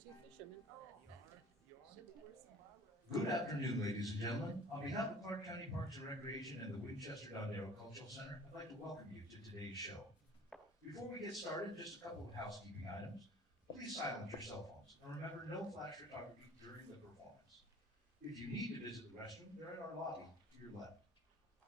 two fishermen. Good afternoon, ladies and gentlemen. On behalf of Clark County Parks and Recreation and the Winchester Cultural Center, I'd like to welcome you to today's show. Before we get started, just a couple of housekeeping items. Please silence your cell phones and remember no flash photography during the performance. If you need to visit the restroom, they're in our lobby to your left.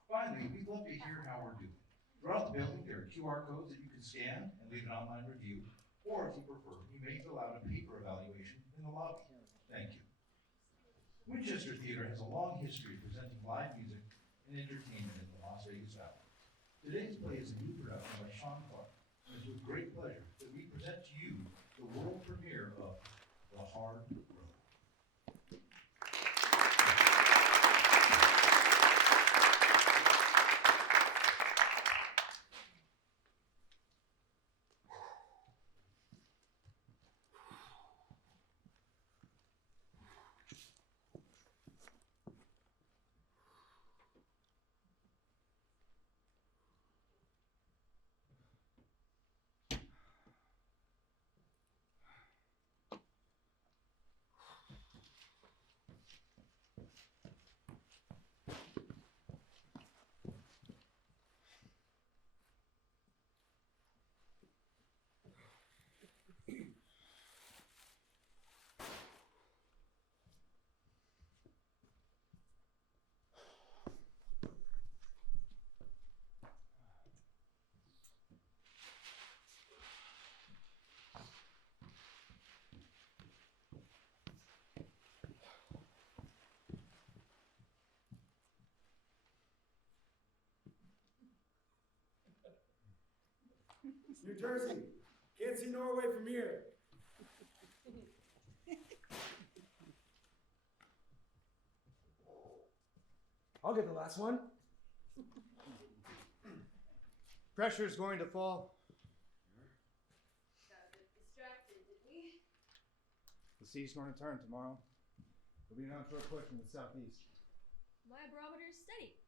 Finally, we'd love to hear how we're doing. Throughout the building, there are QR codes that you can scan and leave an online review, or if you prefer, you may fill out a paper evaluation in the lobby. Thank you. Winchester Theater has a long history of presenting live music and entertainment in the Las Vegas Valley. Today's play is a new production by Sean Clark, and it's with great pleasure that we present to you the world premiere of The Hard Road. New Jersey. Can't see Norway from here. I'll get the last one. Pressure's going to fall. Got a bit distracted, did we? The sea's going to turn tomorrow. There'll be an onshore push from the southeast. My barometer's steady.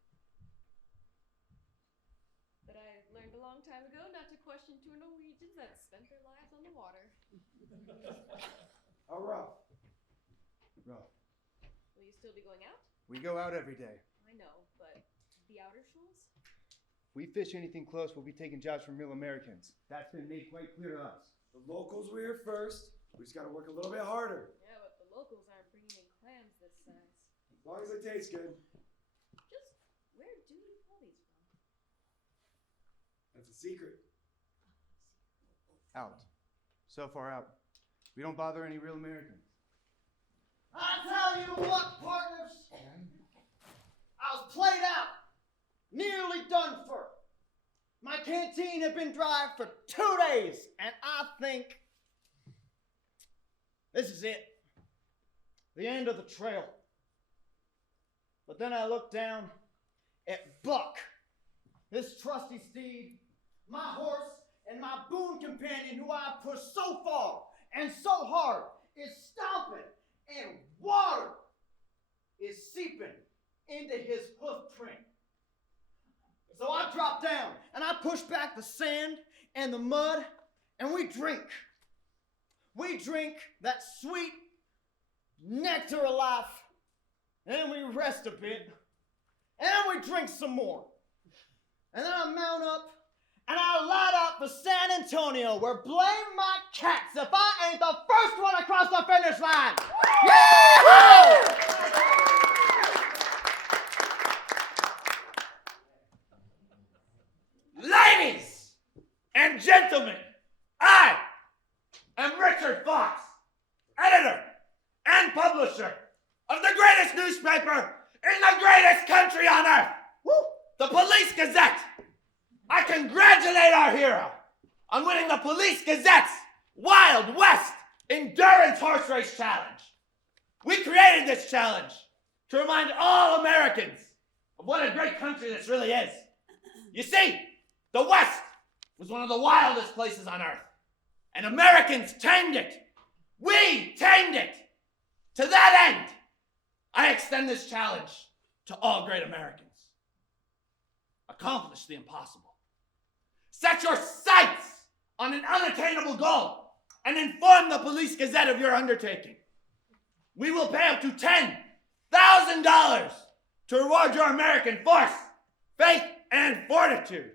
But I learned a long time ago not to question two Norwegians that spent their lives on the water. How rough? Rough. Will you still be going out? We go out every day. I know, but the outer shoals? If we fish anything close, we'll be taking jobs from real Americans. That's been made quite clear to us. The locals were here first. We just gotta work a little bit harder. Yeah, but the locals aren't bringing in clams this size. As long as they taste good. Just where do you pull these from? That's a secret. Out. So far out. We don't bother any real Americans. I tell you what, partners, I was played out, nearly done for. My canteen had been dry for 2 days, and I think this is it, the end of the trail. But then I looked down at Buck, his trusty steed, my horse, and my boon companion who I pushed so far and so hard is stomping, and water is seeping into his hoof print. So I drop down and I push back the sand and the mud, and we drink. We drink that sweet nectar of life, and we rest a bit, and then we drink some more. And then I mount up and I light out for San Antonio, where blame my cats if I ain't the first one across the finish line. Ladies and gentlemen, I am Richard Fox, editor and publisher of the greatest newspaper in the greatest country on earth, the Police Gazette. I congratulate our hero on winning the Police Gazette's Wild West Endurance Horse Race Challenge. We created this challenge to remind all Americans of what a great country this really is. You see, the West was one of the wildest places on earth, and Americans tamed it. We tamed it. To that end, I extend this challenge to all great Americans. Accomplish the impossible. Set your sights on an unattainable goal and inform the Police Gazette of your undertaking. We will pay up to $10,000 to reward your American force, faith, and fortitude.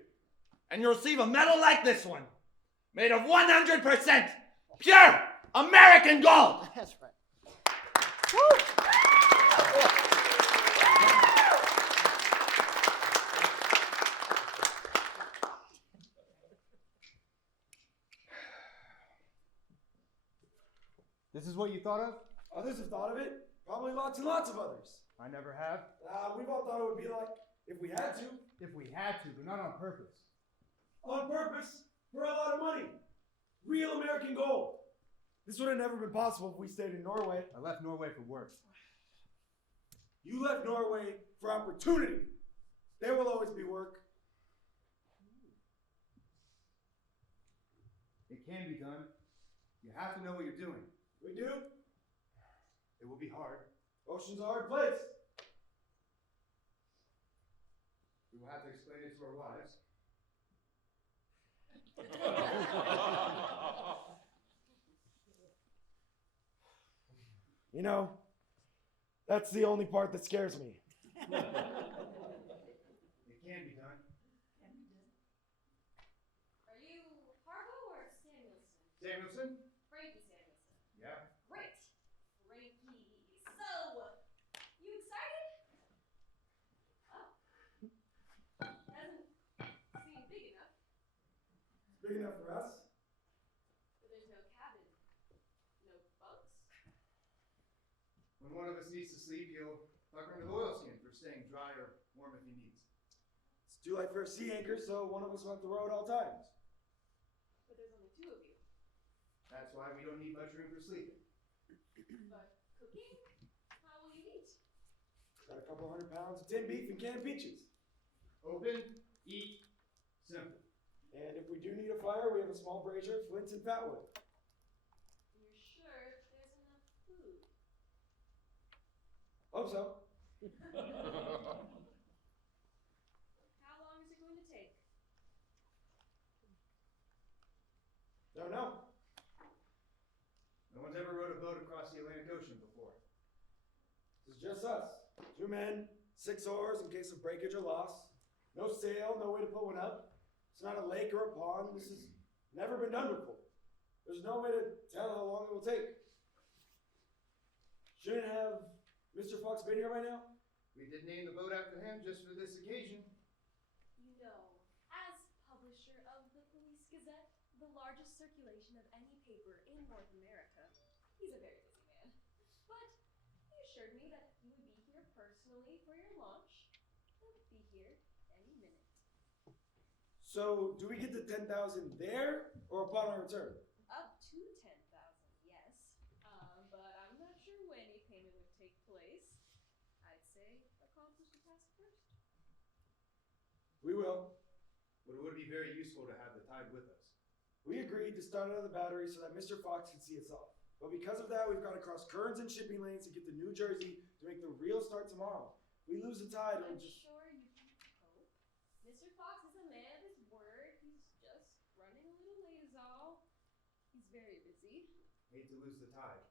And you'll receive a medal like this one, made of 100% pure American gold. That's right. This is what you thought of? Others have thought of it. Probably lots and lots of others. I never have. We've all thought it would be like if we had to. If we had to, but not on purpose. On purpose, for a lot of money. Real American gold. This would have never been possible if we stayed in Norway. I left Norway for work. You left Norway for opportunity. There will always be work. It can be done. You have to know what you're doing. We do. It will be hard. Ocean's a hard place. We will have to explain it to our wives. You know, that's the only part that scares me. It can be done. Are you Harbo or Samuelson? Samuelson? Frankie Samuelson. Yeah. Great. Frankie. So, you excited? Oh. Doesn't seem big enough. It's big enough for us. But there's no cabin. No bunks. When one of us needs to sleep, he'll tuck under the oilskin for staying dry or warm if he needs. It's too light for a sea anchor, so one of us will have to row at all times. But there's only two of you. That's why we don't need much room for sleeping. But cooking? How will you eat? Got a couple 100 pounds of tinned beef and canned peaches. Open, eat, simple. And if we do need a fire, we have a small brazier, flints, and fatwood. You're sure there's enough food? Hope so. How long is it going to take? Don't know. No one's ever rowed a boat across the Atlantic Ocean before. This is just us. 2 men, 6 oars in case of breakage or loss. No sail, no way to put one up. It's not a lake or a pond. This has never been done before. There's no way to tell how long it will take. Shouldn't have Mr. Fox been here by now? We did name the boat after him just for this occasion. You know, as publisher of the Police Gazette, the largest circulation of any paper in North America, he's a very busy man. But he assured me that he would be here personally for your launch. He'll be here any minute. So, do we get the 10,000 there or upon our return? Up to 10,000, yes. But I'm not sure when any payment would take place. I'd say accomplish the task first. We will. But it would be very useful to have the tide with us. We agreed to start out of the battery so that Mr. Fox can see us off. But because of that, we've got to cross currents and shipping lanes to get to New Jersey to make the real start tomorrow. If we lose the tide, I'm we'll just... sure you can cope. Mr. Fox is a man of his word. He's just running a little late is all. He's very busy. Hate to lose the tide.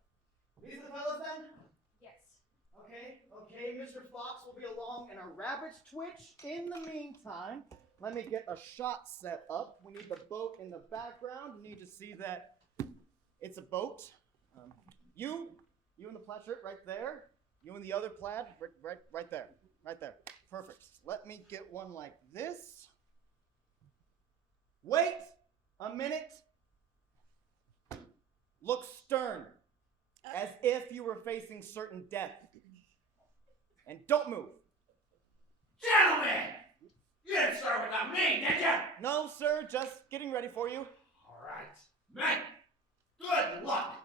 These the fellas then? Yes. Okay, Mr. Fox will be along in a rabbit's twitch. In the meantime, let me get a shot set up. We need the boat in the background. You need to see that it's a boat. You in the plaid shirt right there. You in the other plaid, right there. Perfect. Let me get one like this. Wait a minute. Look stern, as if you were facing certain death. And don't move. Gentlemen! You didn't start without me, did you? No, sir, just getting ready for you. All right. Men, good luck.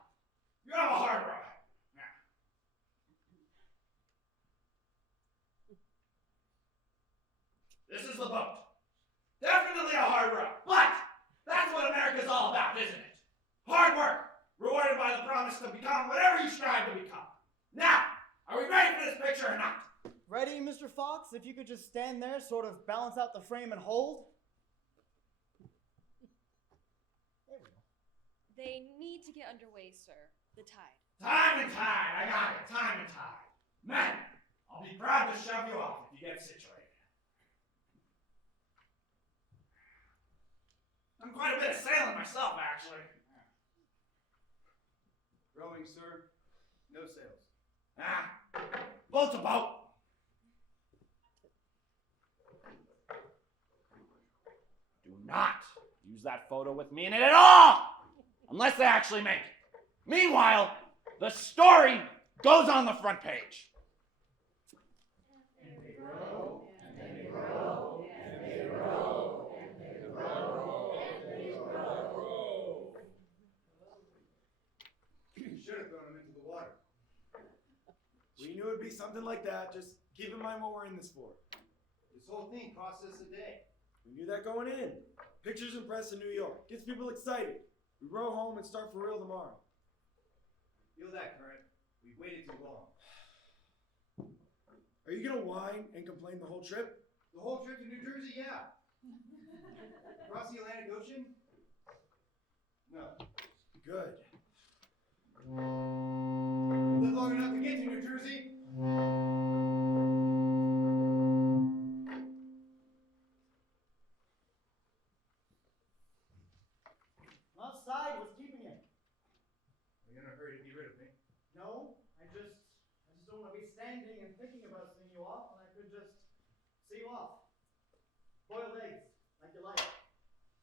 You have a hard ride. Now. This is the boat. Definitely a hard ride, but that's what America's all about, isn't it? Hard work, rewarded by the promise to become whatever you strive to become. Now, are we ready for this picture or not? Ready, Mr. Fox? If you could just stand there, sort of balance out the frame and hold. There we go. They need to get underway, sir. The tide. Time and tide. I got it. Time and tide. Men, I'll be proud to shove you off if you get situated. I'm quite a bit of sailing myself, actually. Rowing, sir. No sails. Boat's a boat. Do not use that photo with me in it at all, unless they actually make it. Meanwhile, the story goes on the front page. Should have thrown him into the water. We knew it'd be something like that. Just keep in mind what we're in this for. This whole thing cost us a day. We knew that going in. Pictures and press in New York. Gets people excited. We row home and start for real tomorrow. Feel that, Current. We've waited too long. Are you gonna whine and complain the whole trip? The whole trip to New Jersey, yeah. Across the Atlantic Ocean? No. Good. Live long enough to get to New Jersey. Outside, what's keeping you? Are you in a hurry to be rid of me? No, I just don't want to be standing and thinking about seeing you off when I could just see you off. Boiled eggs, like you like.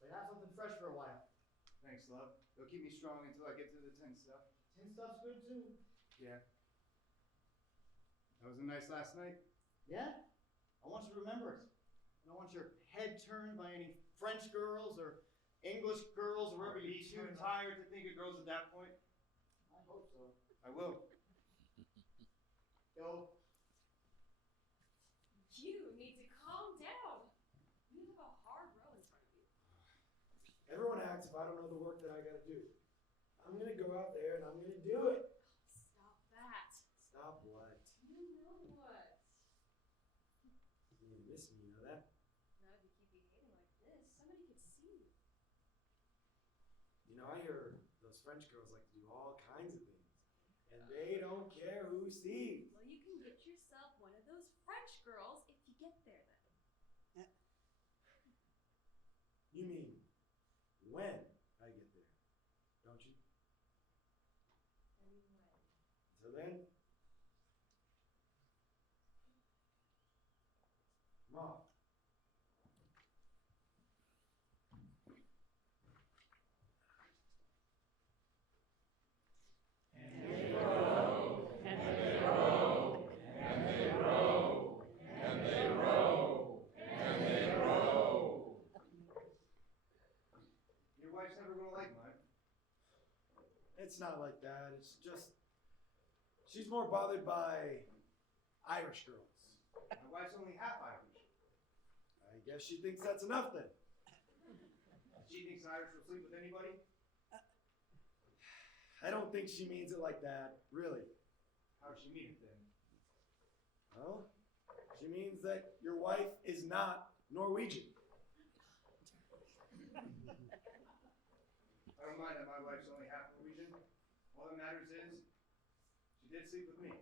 They have something fresh for a while. Thanks, love. They'll keep me strong until I get to the tin stuff. Tin stuff's good too. Yeah. That was a nice last night. Yeah? I want you to remember it. I don't want your head turned by any French girls or English girls or wherever you Be too turn. tired to think of girls at that point. I hope so. I will. Yo. You need to calm down. You have a hard row in front of you. Everyone acts if I don't know the work that I gotta do. I'm gonna go out there and I'm gonna do it. Stop that. Stop what? You know what? You're gonna miss me, you know that? Not if you keep behaving like this. Somebody could see you. You know, I hear those French girls like to do all kinds of things. And they don't care who sees. Well, you can get yourself one of those French girls if you get there then. You mean when I get there, don't you? I mean when? Until then, Mom. Your wife's never gonna like mine. It's not like that. It's just she's more bothered by Irish girls. My wife's only half Irish. I guess she thinks that's enough then. She thinks an Irish will sleep with anybody? I don't think she means it like that, really. How does she mean it then? Well, she means that your wife is not Norwegian. I don't mind that my wife's only half Norwegian. All that matters is, she did sleep with me.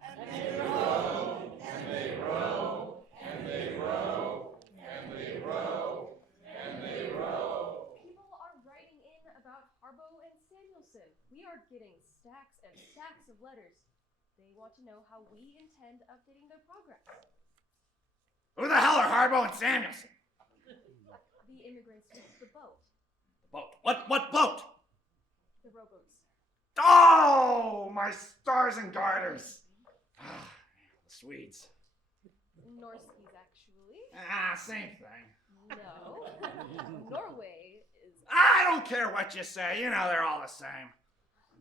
And they row, and they row, and they row, and they row, and they row. People are writing in about Harbo and Samuelson. We are getting stacks and stacks of letters. They want to know how we intend updating their progress. Who the hell are Harbo and Samuelson? The immigrants with the boat. Boat. What boat? The rowboats. Oh, my stars and garters. The Swedes. Norskies, actually. Same thing. No. Norway is. I don't care what you say. You know they're all the same.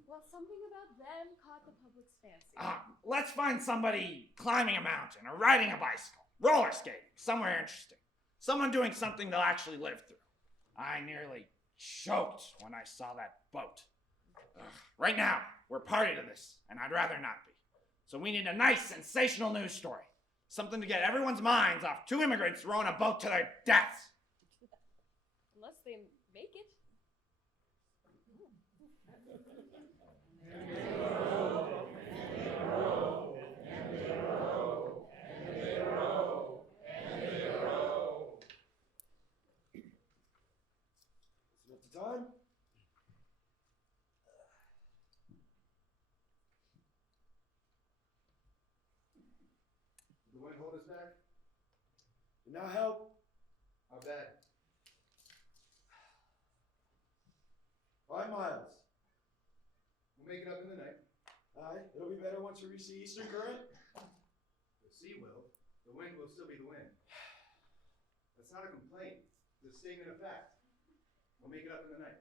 Well, something about them caught the public's fancy. Let's find somebody climbing a mountain or riding a bicycle, roller skating, somewhere interesting. Someone doing something they'll actually live through. I nearly choked when I saw that boat. Right now, we're party to this, and I'd rather not be. So we need a nice, sensational news story. Something to get everyone's minds off two immigrants rowing a boat to their deaths. Unless they make it. Is it the time? Did the wind hold us back? Did not help. How bad? 5 miles. We'll make it up in the night. Aye, it'll be better once we reach the eastern current. The sea will. The wind will still be the wind. That's not a complaint. It's a statement of fact. We'll make it up in the night.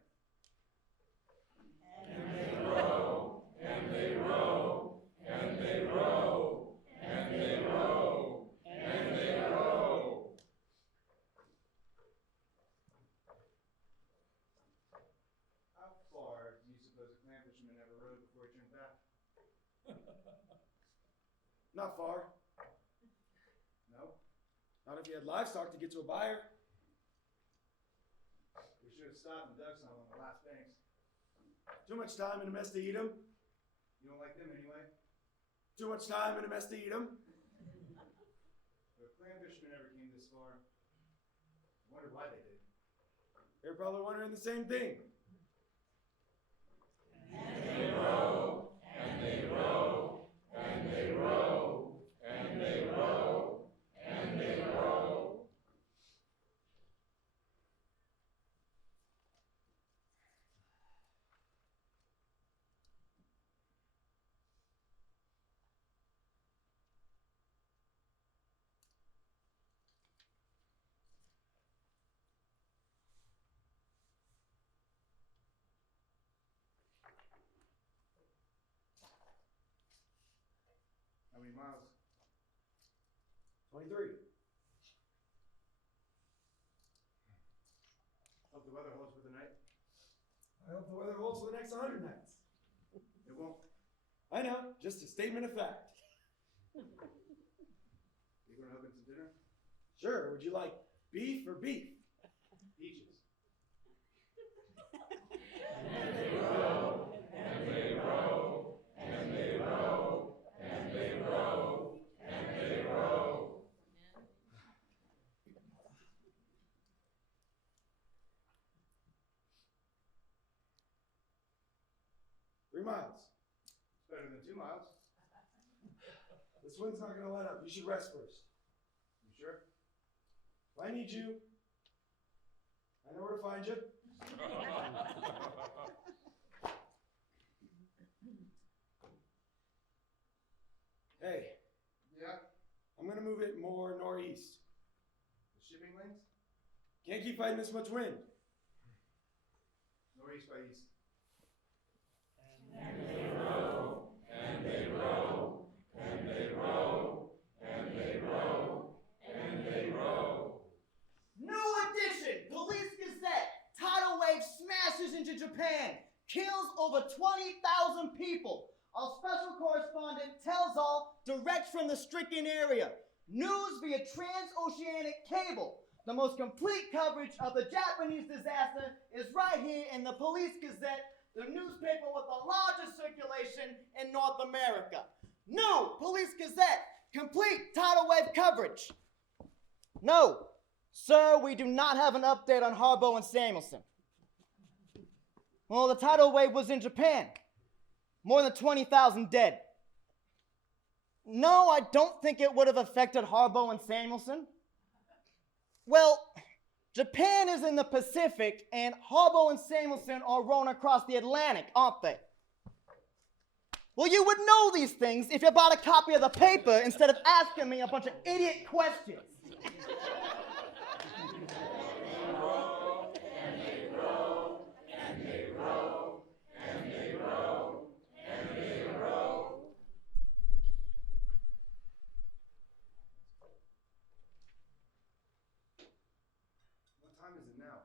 And they row, and they row, and they row, and they row, and they row. How far do you suppose a clam fisherman ever rode before he turned back? Not far. No? Not if you had livestock to get to a buyer. We should have stopped and dug some on the last banks. Too much time in a mess to eat 'em. You don't like them anyway? Too much time in a mess to eat 'em. If a clam fisherman ever came this far, I wonder why they did. They're probably wondering the same thing. And they row, and they row, and they row, and they row, and they row. How many miles? 23. Hope the weather holds for the night. I hope the weather holds for the next 100 nights. It won't. I know, just a statement of fact. You going to open some dinner? Sure, would you like beef or beef? Peaches. And they row, and they row, and they row, and they row, and they row. 3 miles. It's better than 2 miles. This wind's not gonna let up. You should rest first. You sure? If I need you, I know where to find you. Hey, Yeah. I'm gonna move it more northeast. The shipping lanes? Can't keep fighting this much wind. Northeast by east. And they row, and they row, and they row, and they row, and they row. New edition! Police Gazette! Tidal wave smashes into Japan, kills over 20,000 people. Our special correspondent tells all direct from the stricken area. News via transoceanic cable. The most complete coverage of the Japanese disaster is right here in the Police Gazette, the newspaper with the largest circulation in North America. New Police Gazette, complete tidal wave coverage. No, sir, we do not have an update on Harbo and Samuelson. Well, the tidal wave was in Japan. More than 20,000 dead. No, I don't think it would have affected Harbo and Samuelson. Well, Japan is in the Pacific, and Harbo and Samuelson are rowing across the Atlantic, aren't they? Well, you would know these things if you bought a copy of the paper instead of asking me a bunch of idiot questions. What time is it now?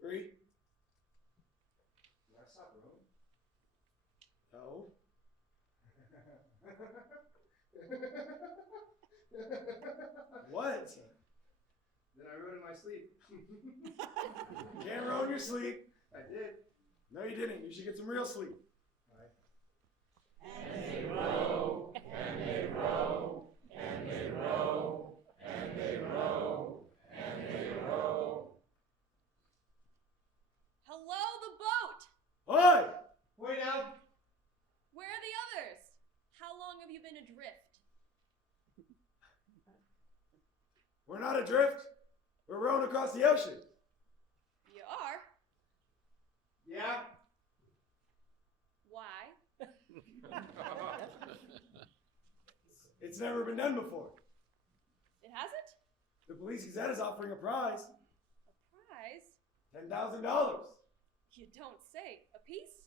3? Did I stop rowing? No. What? Did I wrote in my sleep. Can't row in your sleep. I did. No, you didn't. You should get some real sleep. And they row, and they row, and they row, and they row, and they row. Hello, the boat! Oi! Wait now. Where are the others? How long have you been adrift? We're not adrift. We're rowing across the ocean. You are? Yeah. Why? It's never been done before. It hasn't? The Police Gazette is offering a prize. A prize? $10,000. You don't say. A piece?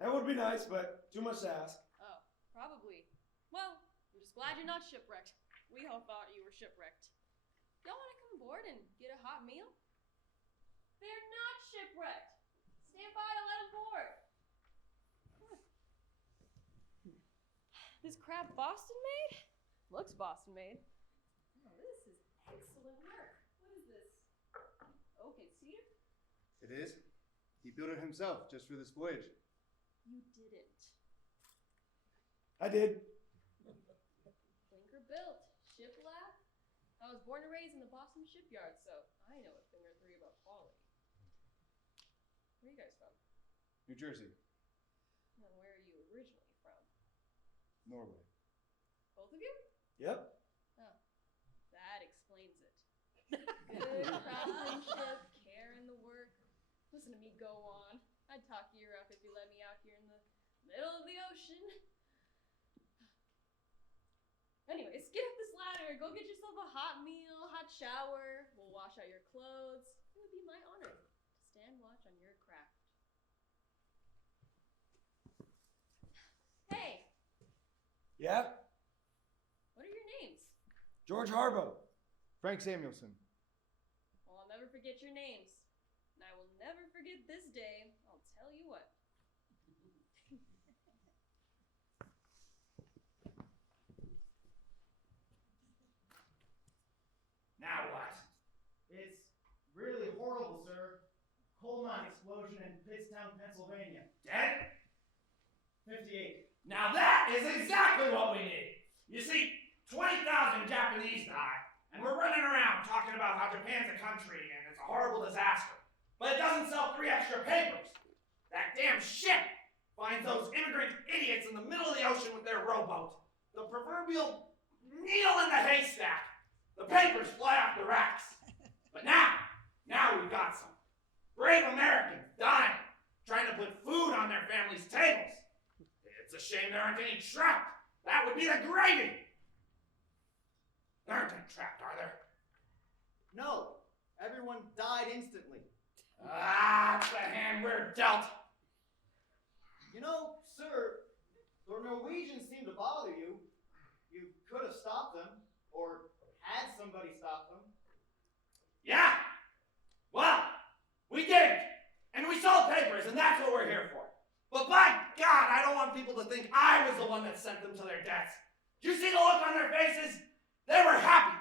That would be nice, but too much to ask. Oh, probably. Well, I'm just glad you're not shipwrecked. We all thought you were shipwrecked. Y'all want to come aboard and get a hot meal? They're not shipwrecked. Stand by to let them board. This crab Boston made? Looks Boston made. Oh, this is excellent work. What is this? Oak and cedar? It is. He built it himself just for this voyage. You didn't. I did. Blinker built. Shiplap. I was born and raised in the Boston shipyard, so I know a thing or three about quality. Where are you guys from? New Jersey. And where are you originally from? Norway. Both of you? Yep. Oh, that explains it. Good craftsmanship, care in the work. Listen to me go on. I'd talk your ear off if you let me out here in the middle of the ocean. Anyways, get up this ladder, go get yourself a hot meal, hot shower. We'll wash out your clothes. It would be my honor to stand watch on your craft. Hey, Yeah? what are your names? George Harbo. Frank Samuelson. Well, I'll never forget your names. And I will never forget this day. I'll tell you what. Now what? It's really horrible, sir. Coal mine explosion in Pittstown, Pennsylvania. Dead? 58. Now that is exactly what we need. You see, 20,000 Japanese died, and we're running around talking about how Japan's a country and it's a horrible disaster. But it doesn't sell 3 extra papers. That damn ship finds those immigrant idiots in the middle of the ocean with their rowboat. The proverbial needle in the haystack. The papers fly off the racks. But now we've got some brave Americans dying, trying to put food on their families' tables. It's a shame there aren't any trapped. That would be the gravy. There aren't any trapped, are there? No, everyone died instantly. Ah, it's the hand we're dealt. You know, sir, the Norwegians seem to bother you. You could have stopped them, or had somebody stop them. Yeah. Well, we did. And we sold papers, and that's what we're here for. But by God, I don't want people to think I was the one that sent them to their deaths. Do you see the look on their faces? They were happy.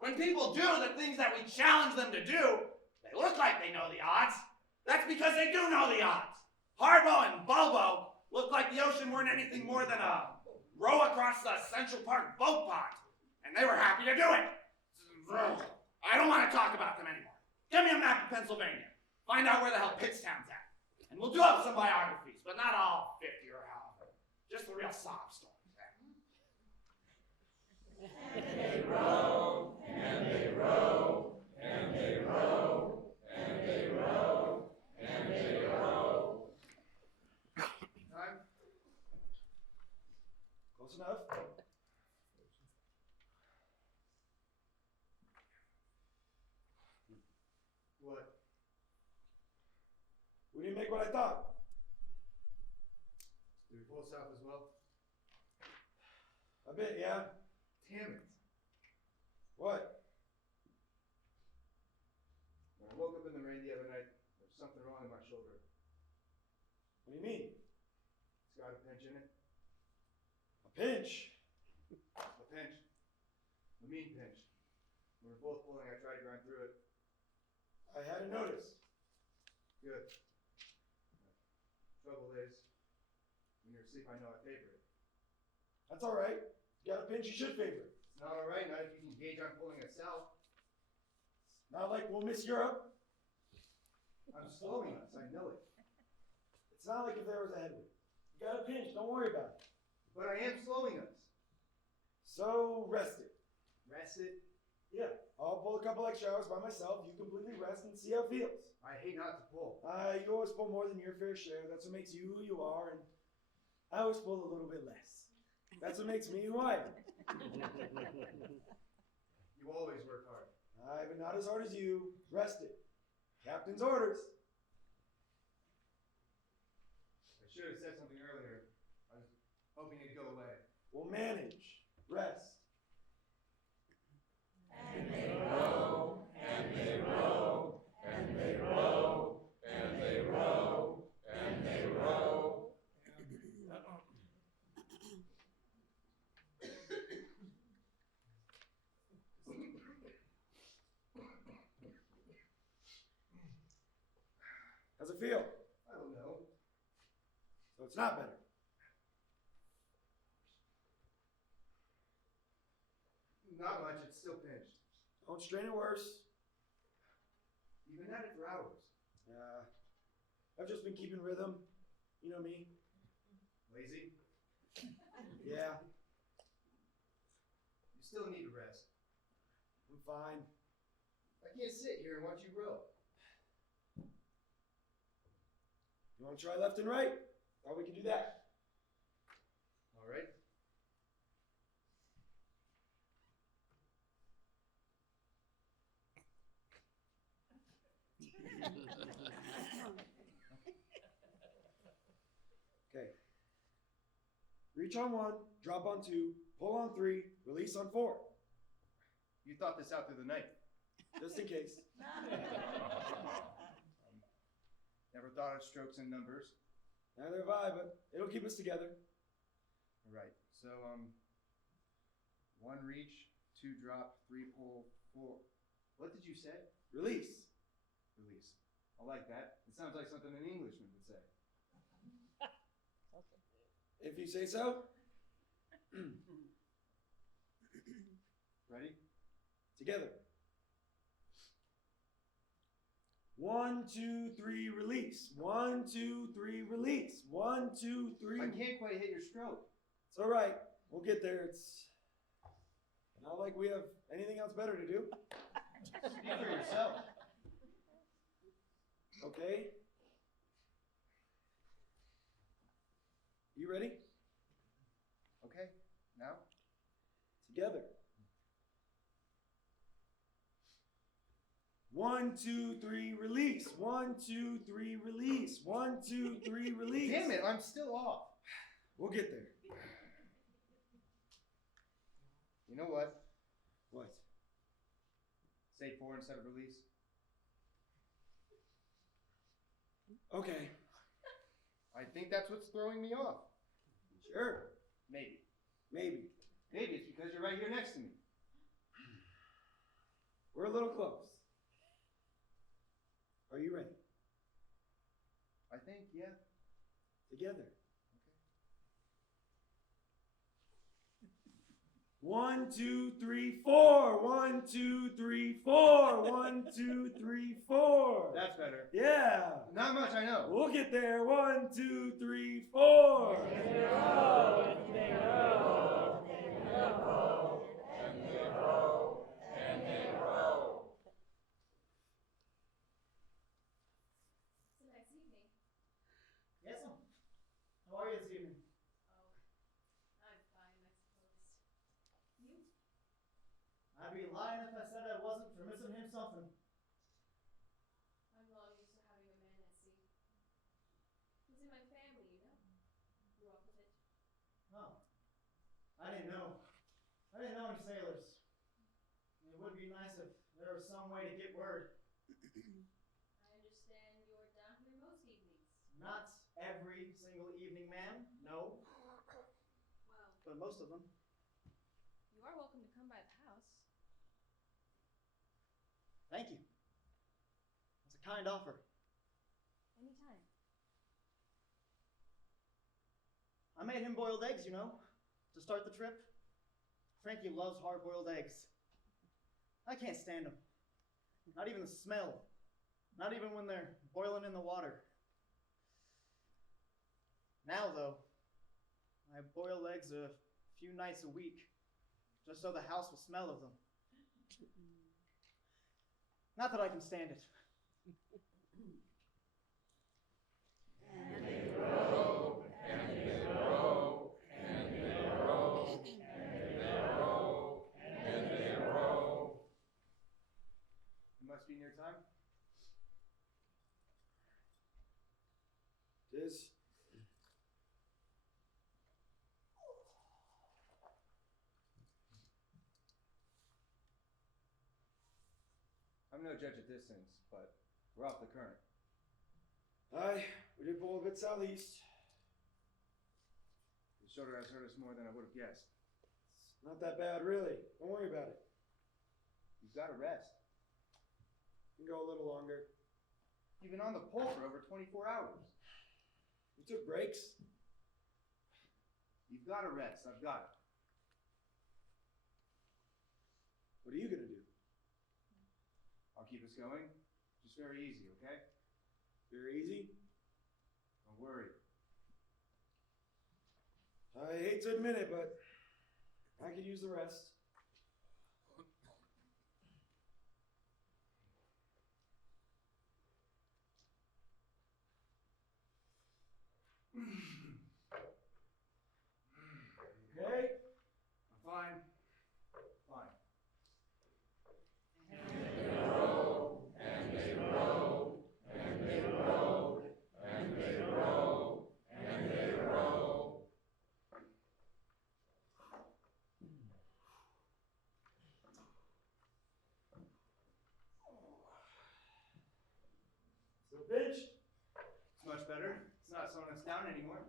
When people do the things that we challenge them to do, they look like they know the odds. That's because they do know the odds. Harbo and Bobo looked like the ocean weren't anything more than a row across the Central Park boat pond. And they were happy to do it. I don't want to talk about them anymore. Give me a map of Pennsylvania. Find out where the hell Pittstown's at. And we'll do up some biographies, but not all 50 or however. Just the real sob stories. And they row, and they row, and they row, and they row, and they row. Time? Close enough. What? We didn't make what I thought. Did we pull south as well? A bit, yeah. Damn it. What? When I woke up in the rain the other night, there was something wrong in my shoulder. What do you mean? It's got a pinch in it. A pinch? A pinch. A mean pinch. When we were both pulling, I tried to grind I hadn't noticed. Good. Trouble is, when you're asleep, I know I favor it. That's all right. You got a pinch, you should favor it. It's not all right, not if you can gauge on pulling us south. Not like we'll miss Europe. I'm slowing us, I know it. It's not like if there was a headwind. You got a pinch, don't worry about it. But I am slowing us. So rest it. Rest it. Yeah, I'll pull a couple extra hours by myself. You completely rest and see how it feels. I hate not to pull. You always pull more than your fair share. That's what makes you who you are, and I always pull a little bit less. That's what makes me who I am. You always work hard. But not as hard as you. Rest it. Captain's orders. I should have said something earlier. I was hoping it'd go away. We'll manage. Rest. And they row, and they row, and they row, and they row, and they row. How's it feel? I don't know. So it's not better. Not much, it's still pinched. Don't strain it worse. You've been at it for hours. I've just been keeping rhythm. You know me. Lazy? Yeah, You still need to rest. I'm fine. I can't sit here and watch you row. You want to try left and right? Thought we could do that. All right. Okay. Reach on 1, drop on 2, pull on 3, release on 4. You thought this out through the night. Just in case. Never thought of strokes and numbers. Neither have I, but it'll keep us together. All right. So, 1 reach, 2 drop, 3 pull, 4. What did you say? Release. Release. I like that. It sounds like something an Englishman would say. If you say so. Ready? Together. 1, 2, 3, release. 1, 2, 3, release. 1, 2, 3. I can't quite hit your stroke. It's all right. We'll get there. It's not like we have anything else better to do. Speak for yourself. Okay. You ready? Okay. Now? Together. 1, 2, 3, release. 1, 2, 3, release. 1, 2, 3, release. Damn it, I'm still off. We'll get there. You know what? What? Say 4 instead of release. Okay. I think that's what's throwing me off. Sure. Maybe. Maybe. Maybe it's because you're right here next to me. We're a little close. Are you ready? I think, yeah. Together. 1, 2, 3, 4. 1, 2, 3, 4. 1, 2, 3, 4. That's better. Yeah. Not much, I know. We'll get there. 1, 2, 3, 4. And they row, and they row, and they row, and they row. It's a nice evening. Yes, ma'am. How are you this evening? Oh, I'm fine, I suppose. You? I'd be lying if I said I wasn't for missing him something. I'm long used to having a man at sea. It's in my family, you know. Grew up with it. Oh. I didn't know. I didn't know any sailors. It would be nice if there was some way to get word. I understand you're down here most evenings. Not every single evening, ma'am. No. Well, But most of them. you are welcome to come by the house. Thank you. a kind offer. Anytime. I made him boiled eggs, you know, to start the trip. Frankie loves hard-boiled eggs. I can't stand them. Not even the smell. Not even when they're boiling in the water. Now, though, I boil eggs a few nights a week, just so the house will smell of them. Not that I can stand it. And they grow, and they grow, and they grow, and they grow, and they grow. It must be near time. Tis. I'm no judge at distance, but we're off the current. Aye, we did bowl a bit southeast. The shoulder has hurt us more than I would have guessed. It's not that bad, really. Don't worry about it. You've got to rest. You can go a little longer. You've been on the pole for over 24 hours. We took breaks. You've got to rest. I've got it. What are you gonna do? I'll keep us going. Just very easy, okay? Very easy. Don't worry. I hate to admit it, but I could use the rest. Okay? I'm fine. Fine. And they grow, and they grow, and they grow, and they grow, and they grow. Still pinched? It's much better. It's not slowing us down anymore.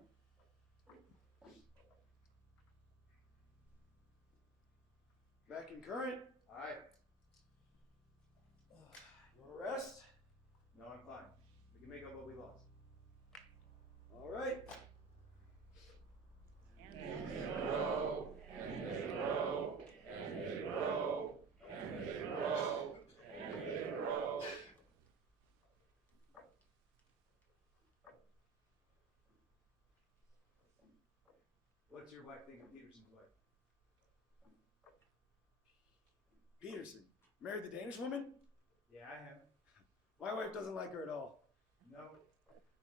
Back in current. All right. You wanna rest? No, I'm fine. We can make up what we lost. All right. And they grow, and they grow, and they grow, and they grow, and they grow. What's your wife think of Peterson's wife? Peterson. Married the Danish woman? Yeah, I am. My wife doesn't like her at all. No,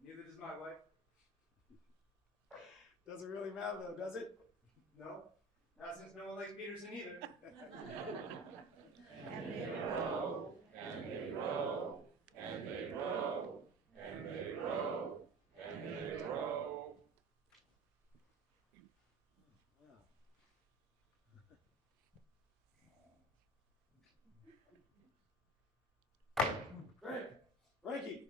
neither does my wife. Doesn't really matter though, does it? No, not since no one likes Peterson either. And they grow, and they grow, and they grow, and they grow, and they grow. Frank! Frankie!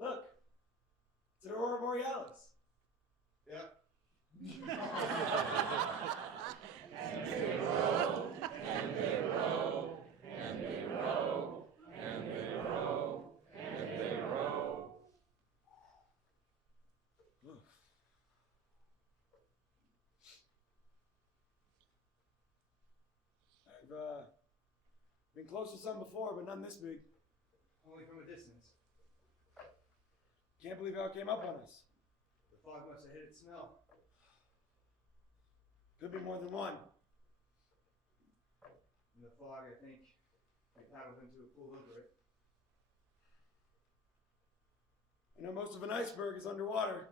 Look! It's an Aurora Borealis. Yeah. And they grow, and they grow, and they grow, and they grow, and they grow. I've been close to some before, but none this big. Only from a distance. Can't believe how it came up on us. The fog must have hit its smell. Could be more than one. In the fog, I think we paddled into a pool over it. I know most of an iceberg is underwater.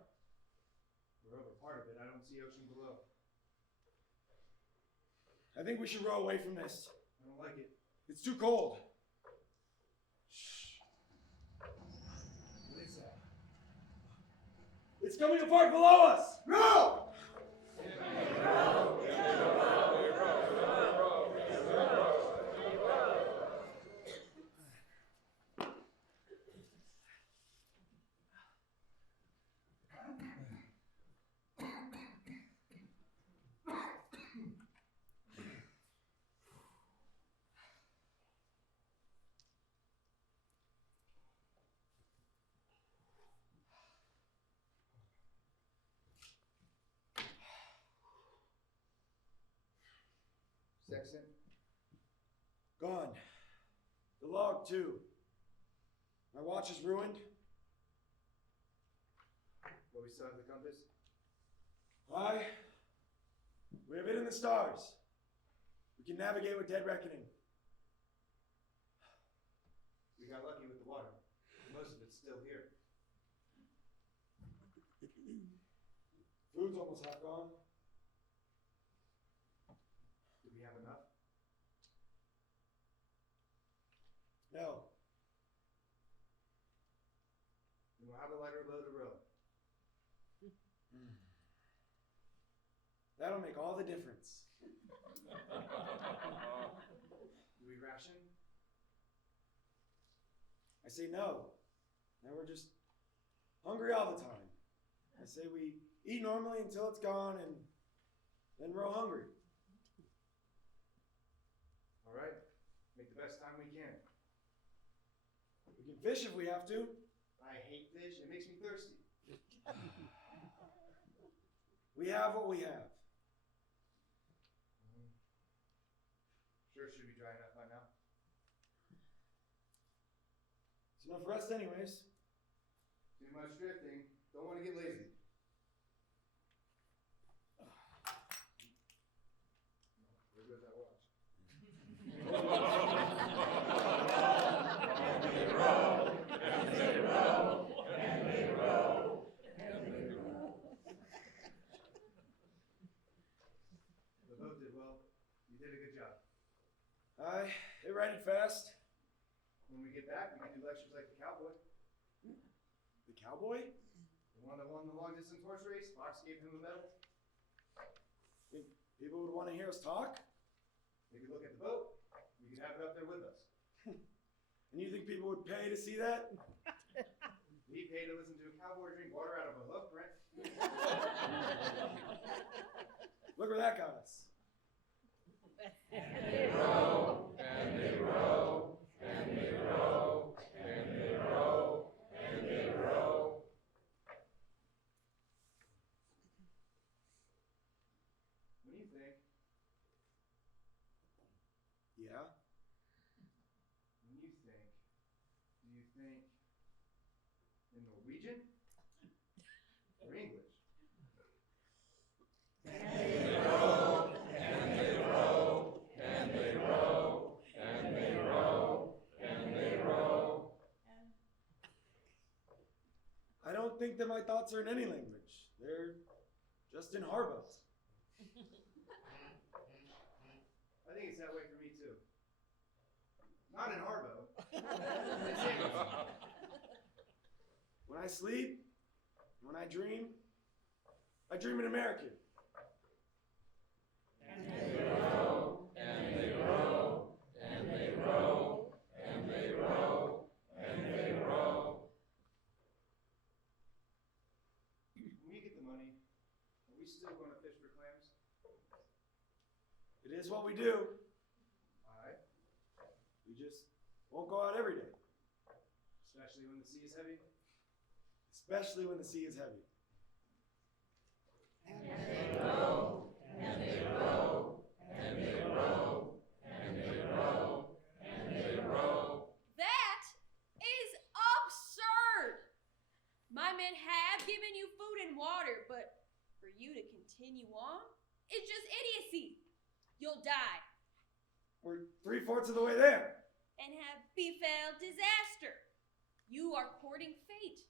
We're over part of it. I don't see ocean below. I think we should row away from this. I don't like it. It's too cold. What is that? It's coming apart below us! No! sextant? Gone. The log, too. My watch is ruined. But we still have the compass? Aye. We have it in the stars. We can navigate with dead reckoning. We got lucky with the water. Most of it's still here. Food's almost half gone. Do we have enough? No. Then we'll have a lighter load to row. That'll make all the difference. Do we ration? I say no. Now we're just hungry all the time. I say we eat normally until it's gone and then we're all hungry. All right. Make the best time we can. We can fish if we have to. I hate fish. It makes me thirsty. We have what we have. Sure should be dry enough by now. It's enough rest anyways. Too much drifting. Don't want to get lazy. There goes that watch. The boat did well. You did a good job. Aye, they righted fast. When we get back, we can do lectures like the cowboy. The cowboy? The one that won the long distance horse race. Fox gave him a medal. Think people would want to hear us talk? Maybe look at the boat. We can have it up there with us. And you think people would pay to see that? We pay to listen to a cowboy drink water out of a hoof print. Look where that got us. And they row, and they row, and they row, and they row, and they row. What do you think? Yeah? When you think, do you think in Norwegian or English? And they row, and they row, and they row, and they row, and they row. I don't think that my thoughts are in any language. They're just in Harbo. I think it's that way for me too. Not in Arbo. It's English. When I sleep, when I dream in American. And they row, and they row, and they row, and they row, and they row. When we get the money, are we still going to fish for clams? It is what we do. Aye. We just won't go out every day. Especially when the sea is heavy. Especially when the sea is heavy. And they row, and they row, and they row, and they row, and they row. That is absurd! My men have given you food and water, but for you to continue on, it's just idiocy. You'll die We're 3/4 of the way there. and have befell disaster. You are courting fate,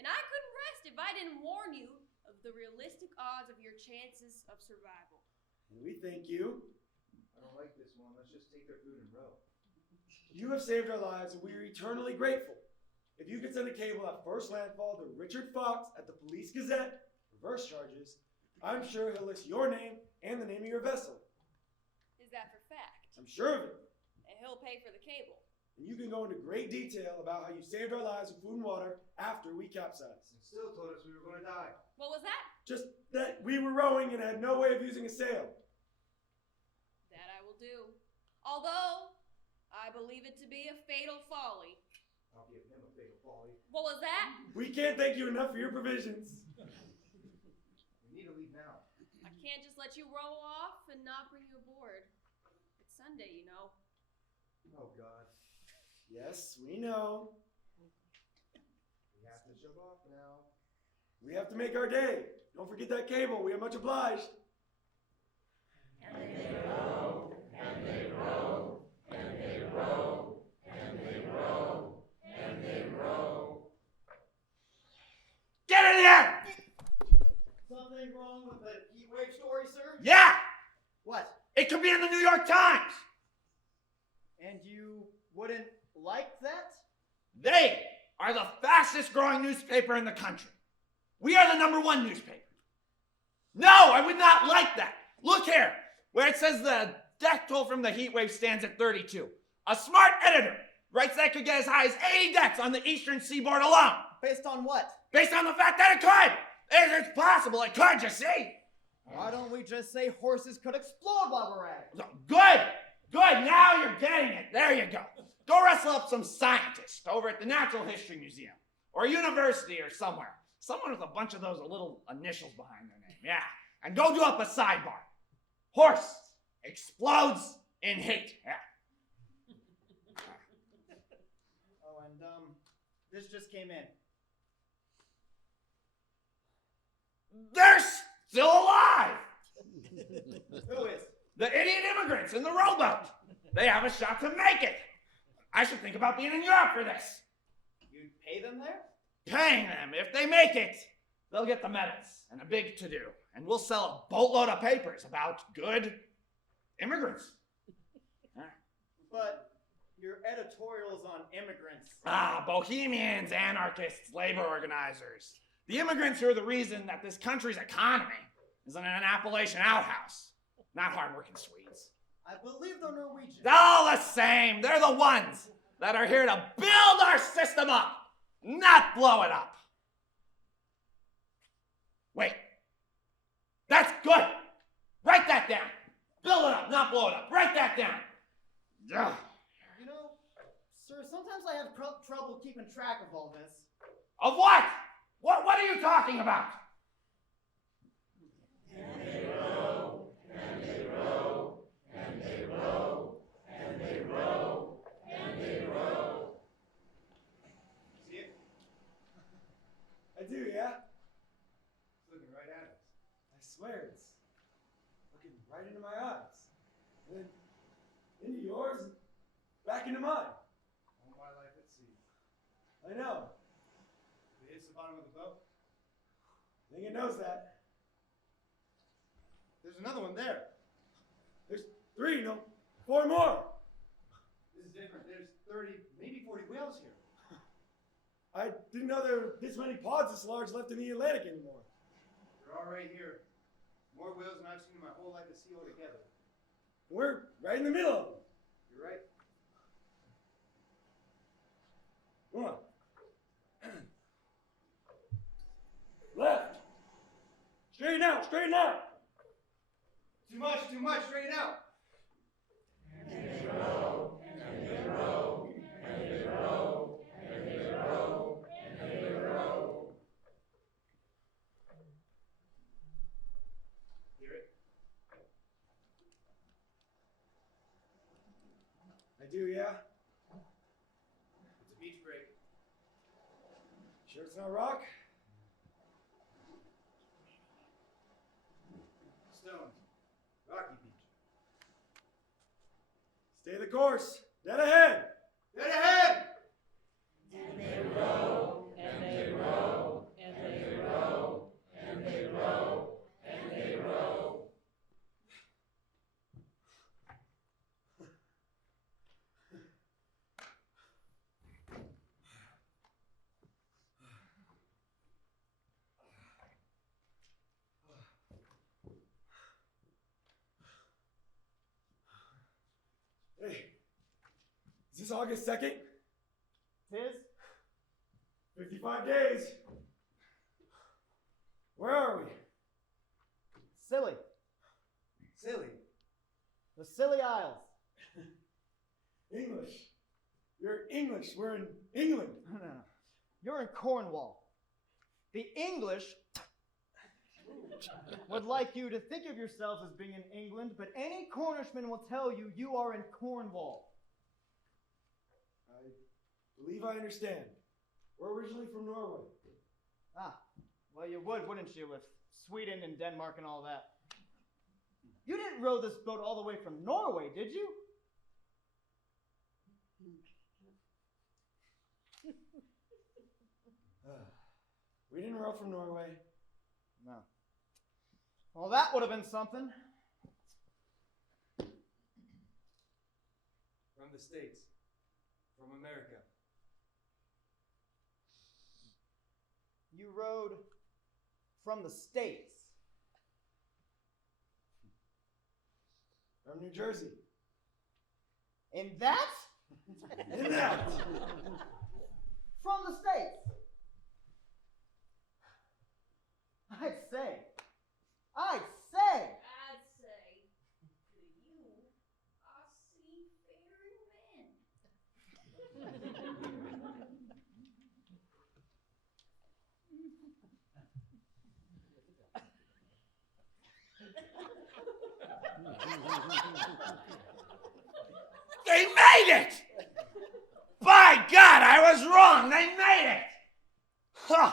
and I couldn't rest if I didn't warn you of the realistic odds of your chances of survival. And we thank you. I don't like this one. Let's just take their food and row. You have saved our lives, and we are eternally grateful. If you could send a cable at first landfall to Richard Fox at the Police Gazette, reverse charges, I'm sure he'll list your name and the name of your vessel. Is that for fact? I'm sure of it. And he'll pay for the cable. And you can go into great detail about how you saved our lives with food and water after we capsized. And still told us we were going to die. What was that? Just that we were rowing and had no way of using a sail. That I will do. Although, I believe it to be a fatal folly. I'll give him a fatal folly. What was that? We can't thank you enough for your provisions. We need to leave now. I can't just let you roll off and not bring you aboard. Sunday, you know. Oh, God. Yes, we know. We have to shove off now. We have to make our day. Don't forget that cable. We are much obliged. And they row, and they row, and they row, and they row, and they row. Get in here! Something wrong with the heat wave story, sir? Yeah! What? It could be in the New York Times! And you wouldn't like that? They are the fastest growing newspaper in the country. We are the #1 newspaper. No, I would not like that. Look here, where it says the death toll from the heat wave stands at 32. A smart editor writes that could get as high as 80 deaths on the eastern seaboard alone. Based on what? Based on the fact that it could. It's possible it could, you see. Why don't we just say horses could explode while we're at it? Good, good, now you're getting it. There you go. Go wrestle up some scientist over at the Natural History Museum or university or somewhere. Someone with a bunch of those little initials behind their name, yeah. And go do up a sidebar. Horse explodes in heat, yeah. Oh, and this just came in. They're still alive! Who is? The idiot immigrants in the rowboat. They have a shot to make it. I should think about being in Europe for this. You'd pay them there? Paying them. If they make it, they'll get the medals and a big to-do. And we'll sell a boatload of papers about good immigrants. But your editorials on immigrants. Ah, bohemians, anarchists, labor organizers. The immigrants are the reason that this country's economy is in an Appalachian outhouse, not hardworking Swedes. I believe they're Norwegian. All the same, they're the ones that are here to build our system up, not blow it up. Wait, that's good. Write that down. Build it up, not blow it up. Write that down. Ugh. You know, sir, sometimes I have trouble keeping track of all this. Of what? What are you talking about? And they row, and they row, and they row, and they row, and they row. See it? I do, yeah? It's looking right at us. I swear it's looking right into my eyes. And then into yours and back into mine. All my life at sea. I know. If it hits the bottom of the boat, I think it knows that. there's another one there. There's 3, no, 4 more. This is different. There's 30, maybe 40 whales here. I didn't know there were this many pods this large left in the Atlantic anymore. They're all right here. More whales than I've seen in my whole life at sea altogether. We're right in the middle of them. You're right. Come on. Left. Straighten out, straighten out. Too much, straighten out. And they row, and they row, and they row, and they row, and they row. Hear it? I do, yeah? It's a beach break. Sure it's not rock? Stones. Rocky Beach. Stay the course. Dead ahead. Dead ahead! And they row, and they row, and they row, and they row, and they row. Hey, is this August 2nd? Tis? 55 days. Where are we? Silly. Silly. The Scilly Isles. English. You're English. We're in England. No. You're in Cornwall. The English would like you to think of yourselves as being in England, but any Cornishman will tell you you are in Cornwall. I believe I understand. We're originally from Norway. Ah, well, you would, wouldn't you, with Sweden and Denmark and all that? You didn't row this boat all the way from Norway, did you? We didn't row from Norway. No. Well, that would have been something. From the States. From America. You rowed from the States. From New Jersey. In that? In that! From the States. I'd say. I'd say that you are seafaring men. They made it! By God, I was wrong. They made it! Huh.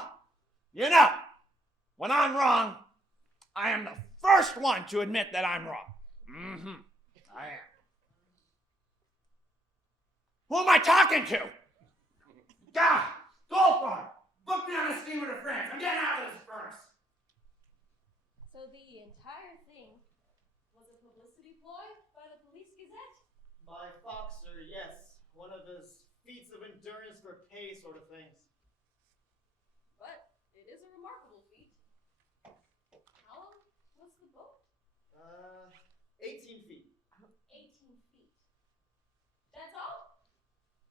You know, when I'm wrong, I am the first one to admit that I'm wrong. Mm-hmm. I am. Who am I talking to? God, Gold Farm, book me on a steamer to France. I'm getting out of this furnace. So the entire thing was a publicity ploy by the Police Gazette? By Foxer, yes. One of his feats of endurance for pay sort of things. But it is a remarkable feat. How long was the boat? 18 feet. 18 feet. That's all?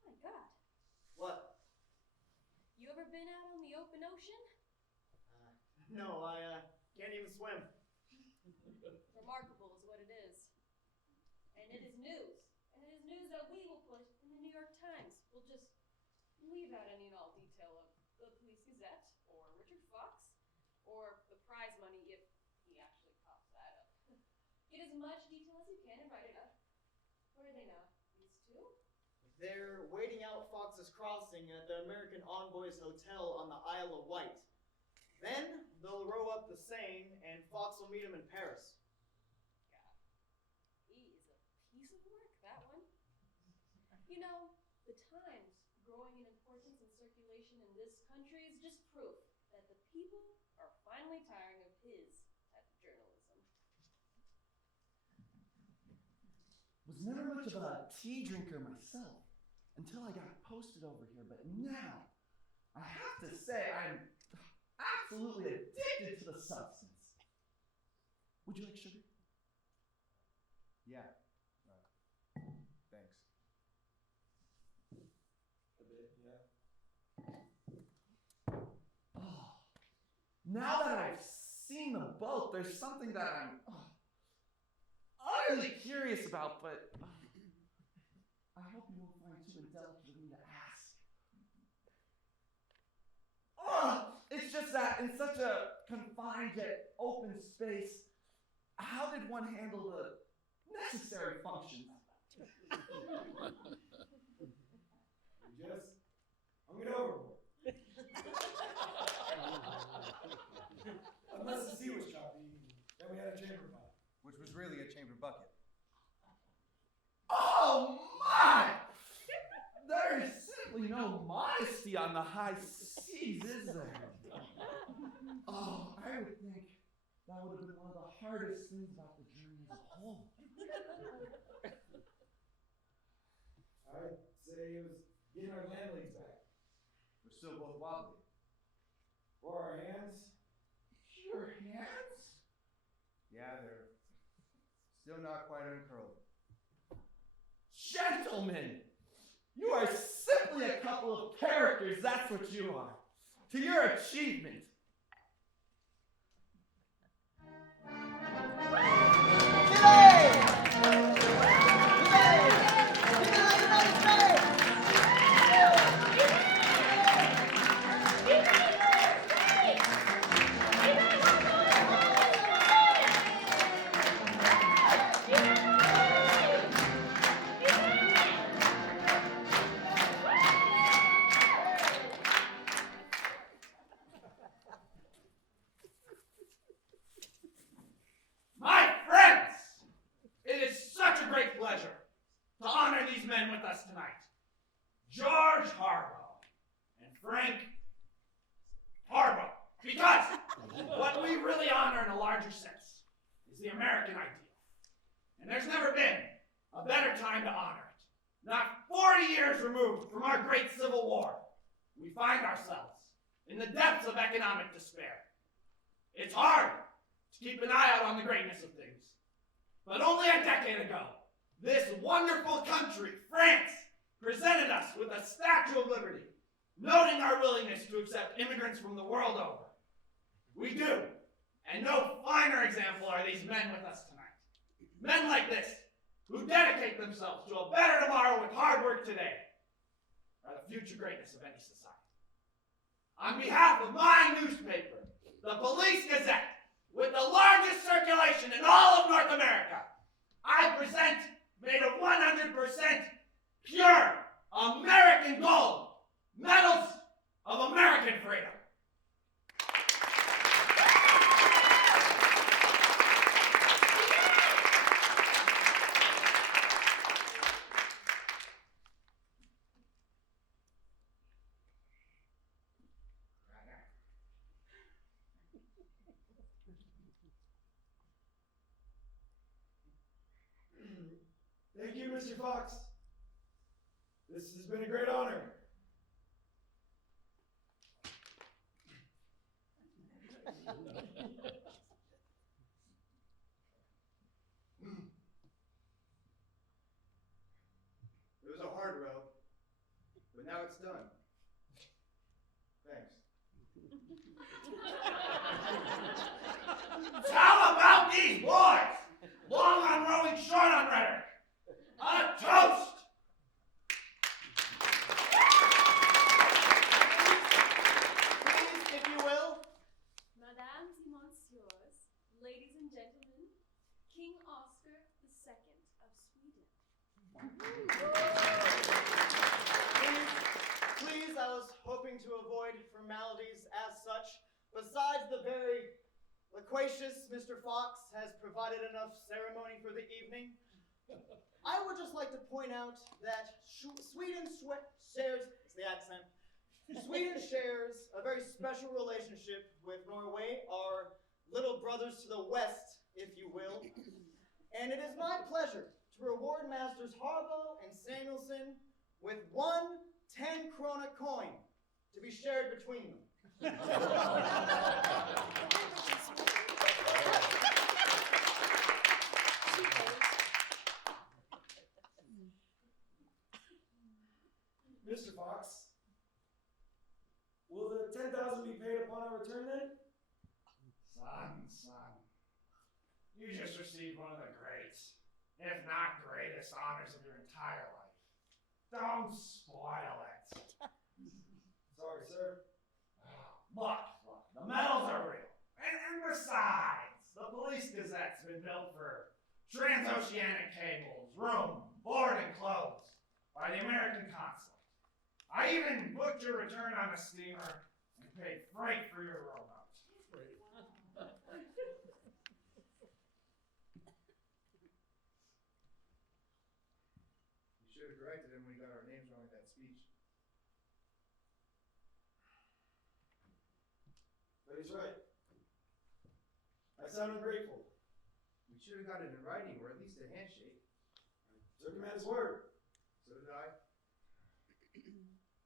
My God. What? You ever been out on the open ocean? No, I can't even swim. Remarkable is what it is. And it is news. And it is news that we will put in the New York Times. We'll just leave out any and all detail of the Police Gazette, or Richard Fox, or the prize money if he actually pops that up. Get as much detail as you can and write it up. Where are they now? These two? They're waiting out Fox's Crossing at the American Envoys Hotel on the Isle of Wight. Then they'll row up the Seine, and Fox will meet him in Paris. God. He is a piece of work, that one. You know, the Times growing in importance and circulation in this country is just proof that the people are finally tiring of his type of journalism. Was never much of a tea drinker myself until I got posted over here, but now I have to say I'm absolutely addicted to the substance. Would you like sugar? Yeah. Thanks. A bit, yeah. Oh, now that I've seen the boat, there's something that I'm utterly curious about, but I hope you won't find too indelicate of me to ask. It's just that in such a confined yet open space, how did one handle the necessary functions? Just hung it overboard. Unless the sea was choppy, then we had a chamber pot. Which was really a chamber bucket. Oh my! There is simply no modesty on the high seas, is there? Oh, I would think that would have been one of the hardest things about the journey as a whole. I'd say it was getting our land legs back. We're still both wobbly. Or our hands. Your hands? Yeah, they're still not quite uncurled. Gentlemen, you are simply a couple of characters, that's what you are. To your achievement. George Harbaugh and Frank Harbaugh. Because what we really honor in a larger sense is the American ideal. And there's never been a better time to honor it. Not 40 years removed from our great Civil War, we find ourselves in the depths of economic despair. It's hard to keep an eye out on the greatness of things. But only a decade ago, this wonderful country, France, presented us with a Statue of Liberty, noting our willingness to accept immigrants from the world over. We do, and no finer example are these men with us tonight. Men like this, who dedicate themselves to a better tomorrow with hard work today, are the future greatness of any society. On behalf of my newspaper, the Police Gazette, with the largest circulation in all of North America, I present, made of 100% pure American gold, medals of American freedom. Thank you, Mr. Fox. This has been a great honor. It was a hard road, but now it's done. Thanks. How about these boys? Long on rowing, short on rhetoric. A toast! Please, if you will. Mesdames et messieurs, ladies and gentlemen, King Oscar II of Sweden. Please, I was hoping to avoid formalities as such. Besides the very loquacious Mr. Fox has provided enough ceremony for the evening, I would just like to point out that Sweden shares, it's the accent, Sweden shares a very special relationship with Norway, our little brothers to the west, if you will. And it is my pleasure to reward Masters Harbaugh and Samuelson with 1 10-krona coin to be shared between them. Mr. Fox, will the 10,000 be paid upon our return then? Son, you just received one of the great, if not greatest, honors of your entire life. Don't spoil it. Sorry, sir. Look, the medals are real. And besides, the Police Gazette's been built for transoceanic cables, room, board, and clothes by the American consulate. I even booked your return on a steamer and paid freight for your rowboat. You should have corrected him when he got our names wrong at that speech. But he's right. I sound ungrateful. We should have got it in writing, or at least a handshake. Took him at his word. So did I.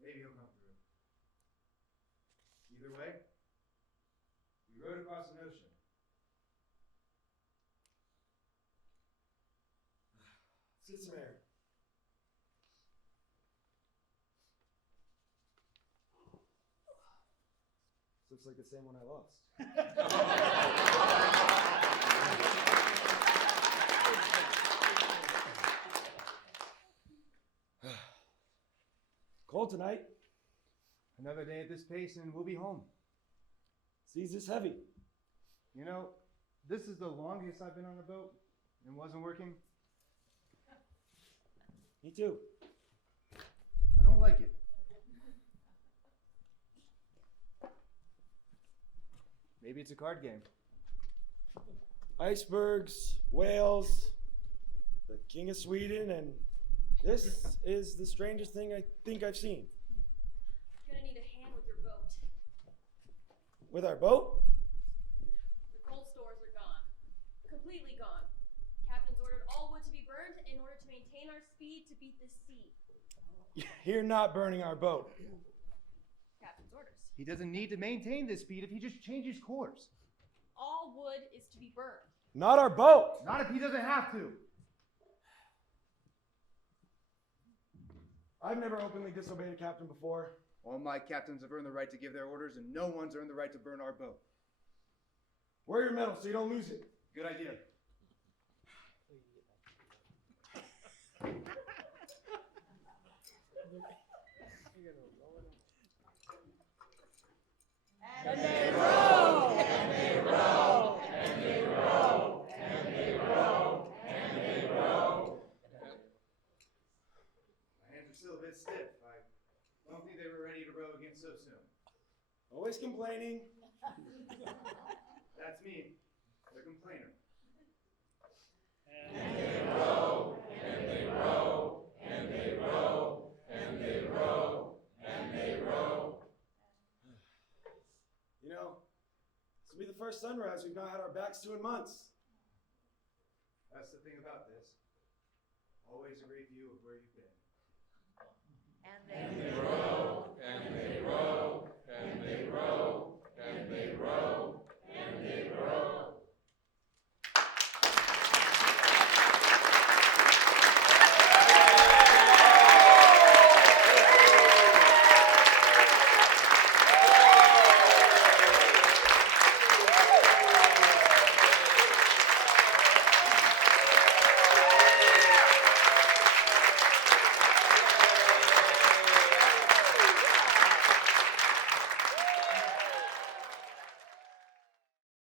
Maybe he'll come through. Either way, we rode across an ocean. Let's get some air. Looks like the same one I lost. Cold tonight. Another day at this pace and we'll be home. Seas is heavy. You know, this is the longest I've been on a boat and wasn't working. Me too. I don't like it. Maybe it's a card game. Icebergs, whales, the King of Sweden, and This is the strangest thing I think I've seen. You're gonna need a hand with your boat. With our boat? The coal stores are gone. Completely gone. Captain's ordered all wood to be burned in order to maintain our speed to beat this sea. You're not burning our boat. Captain's orders. He doesn't need to maintain this speed if he just changes course. All wood is to be burned. Not our boat! Not if he doesn't have to. I've never openly disobeyed a captain before. All my captains have earned the right to give their orders, and no one's earned the right to burn our boat. Wear your medal so you don't lose it. Good idea. And they row! And they row! And they row! And they row! And they row! My hands are still a bit stiff. I don't think they were ready to row again so soon. Always complaining. That's me, the complainer. And they row! And they row! And they row! And they row! And they row! You know, this will be the first sunrise we've not had our backs to in months. That's the thing about this. Always a great view of where you've been. And they